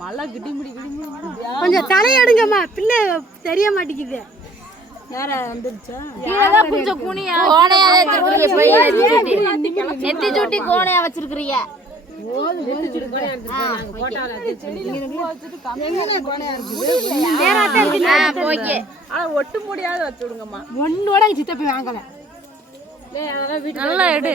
மழை கிடிமுடி கிடிமுடி கொஞ்சம் தலையெடுங்கம்மா. பிள்ளை தெரிய மாட்டேங்குது. நேர வந்துருச்சா? கீழதான் கொஞ்சம் குனியா? கோணையா வச்சிருக்கீங்க பைய நெத்தி சுட்டி. நெத்தி சுட்டி கோணையா வச்சிருக்கீங்க? ஓகே ஆனா ஒட்டு முடியாத வச்சு விடுங்கம்மா. ஒன்னோட சித்தப்பி வாங்கல. நல்லா எடு.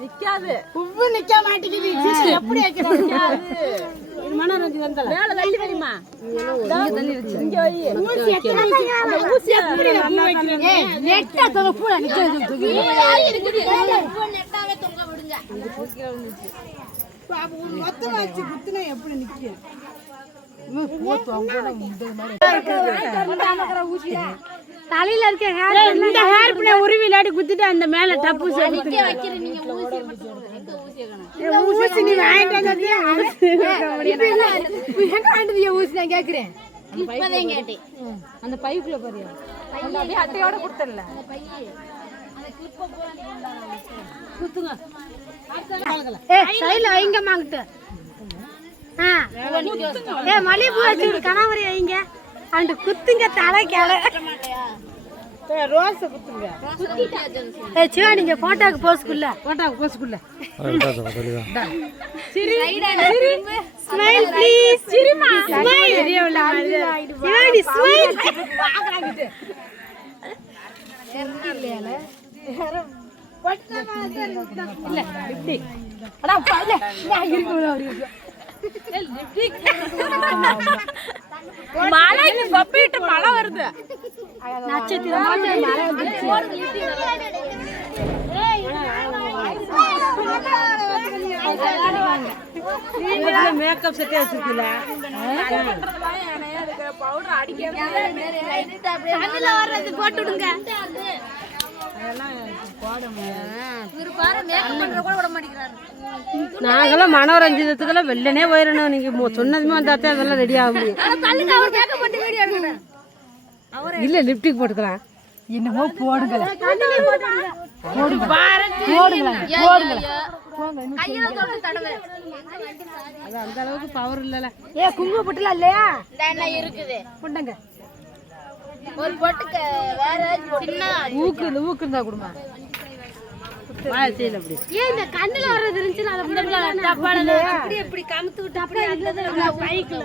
நிக்காது. உப்பு நிக்க மாட்டேங்குது. எப்படி ஊசி ஊசி? ஊசி எப்படி நிக்க வச்சிருக்கு. தலையில இருக்க ஹேர் இந்த ஹேர் பின்ன உருவி இல்லாட்டி குத்திட்டு அந்த மேல டப்பு ஊசி நீ வாங்கிட்டு ஊசி நான் கேக்குறேன்? அந்த பைக்குள்ள பாரியா அந்த அப்படியே குத்துங்க. ஏ வைங்க மாங்கிட்ட ஆ. ஏ மல்லிகைப்பூ வச்சு கணவரி வைங்க. அந்த குத்துங்க தலை கேள ரோஸ் குத்துங்க. ஏ சிவா நீங்க போட்டோக்கு போஸ்க்குள்ள போட்டோக்கு போஸ்க்குள்ள ஸ்மைல் ப்ளீஸ் சிரிமா ஸ்மைல் சிவாடி ஸ்மைல் இல்ல லிப்டிக் அடா பல்ல நான் இருக்குல ஒரு மழைக்கு கொப்பிட்டு மழை வருது. நட்சத்திரம் மழை மேக்கப் செட்டே வச்சிருக்கல பவுடர் அடிக்க போட்டு விடுங்க நாங்கெல்லாம் மனோரஞ்சிதத்துக்கெல்லாம் வெள்ளனே போயிடணும் நீங்க சொன்னதுமே வந்தா தான் அதெல்லாம் ரெடி ஆக முடியும் இல்ல லிப்டிக் போட்டுக்கலாம். என்னமோ போடுங்க போடுங்க போடுங்க கையில தொட்டு தடவை. அது அந்த அளவுக்கு பவர் இல்லல ஏ குங்கும பொட்டுலாம் இல்லையா? இந்த என்ன இருக்குது. கொண்டாங்க. ஒரு பொட்டுக்கு வேற ஊக்கு இந்த ஊக்கு இருந்தா கொடுமா. ஏன் இந்த கண்ணுல வர்றது இருந்துச்சு அதை முன்னாடி அப்படி எப்படி கமுத்து விட்டு அப்படி அந்த பைக்குல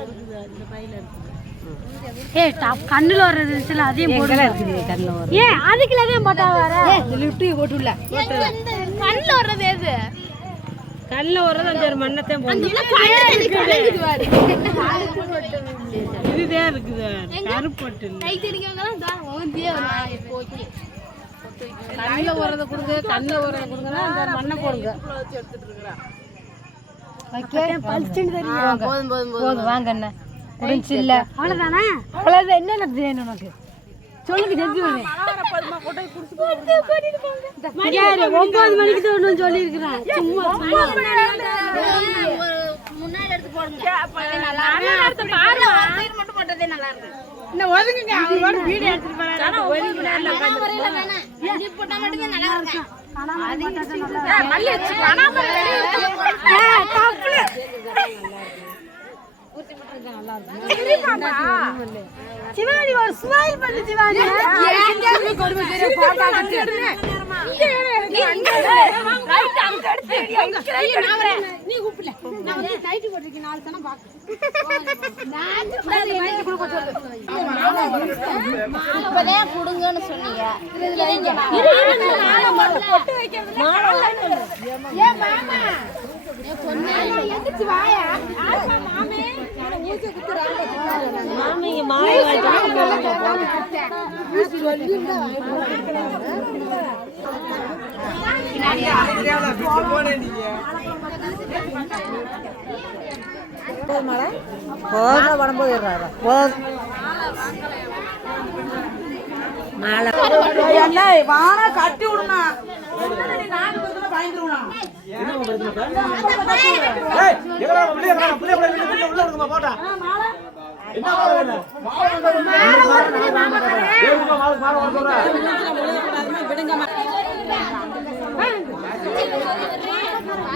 ஏ டாப் கண்ணுல வர்றது இருந்துச்சுல அதையும் போடுல கண்ணுல ஏ அதுக்குள்ள தான் போட்டா வர. லிப்டிக் போட்டுல கண்ணுல வர்றது எது? வர்றது அந்த ஒரு மண்ணத்தையும் இதுதான் இருக்குது. கருப்பட்டு கை தெரிஞ்சவங்க தான் ஓந்தியே ஓகே கண்ணுல வர்றத கொடுங்க கண்ணுல வர்றத கொடுங்க அந்த மண்ணை போடுங்க. போதும் போதும் போதும் வாங்க அண்ணா. முடிஞ்சு இல்ல அவ்வளவுதானே? அவ்வளவுதான். என்ன வேணும் உனக்கு? சொல்லுங்க செஞ்சு வரேன் ஒன்பது மணிக்கு தான் ஒன்று சொல்லியிருக்கிறேன். சும்மா முன்னாடி எடுத்து போடுங்க. நல்லா இருக்கு. பாரு. சைடு மட்டும் போட்டதே நல்லா இருக்கு. இந்த ஒதுங்குங்க? அவங்களோட வீடியோ எடுத்துட்டு போறாங்க கனவரையில வேணாம் இப்படி போட்டா மட்டுமே நல்லா இருக்கும் சிவானி ஒரு ஸ்மைல் பண்ணு சிவானி நீ கூப்பிடல நான் வந்து நைட்டு போட்டிருக்கேன் நாலு தானே இப்பதான் கொடுங்கன்னு சொன்னீங்க வானா கட்டி விடுனா ஏய், எங்கடா என்ன மாலை வேணும்? ஏழுமா மாலை வாங்க.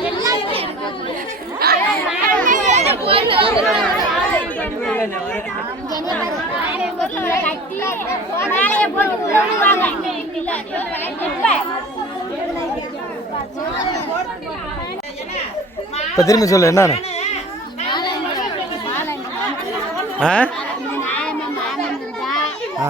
எல்லாருமே மாலையை போட்டு விடுவாங்க இப்போ திரும்பி சொல்லு என்ன ஆ? ஆ.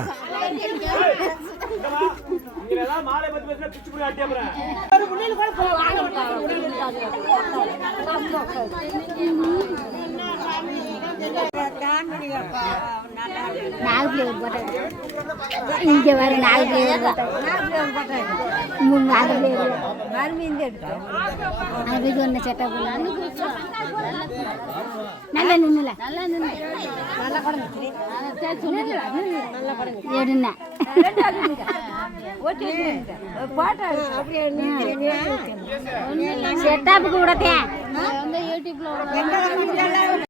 நாலு பிள்ளைங்க போட்டாங்க இங்க வர நாலு பிள்ளைங்க போட்டாங்க அதுக்கு ஒன்று செட்டப் நல்லா நின்னுல. நல்லா நின்று எடுண்ணா செட்டப்புக்கு விடத்தேன் யூடியூப்ல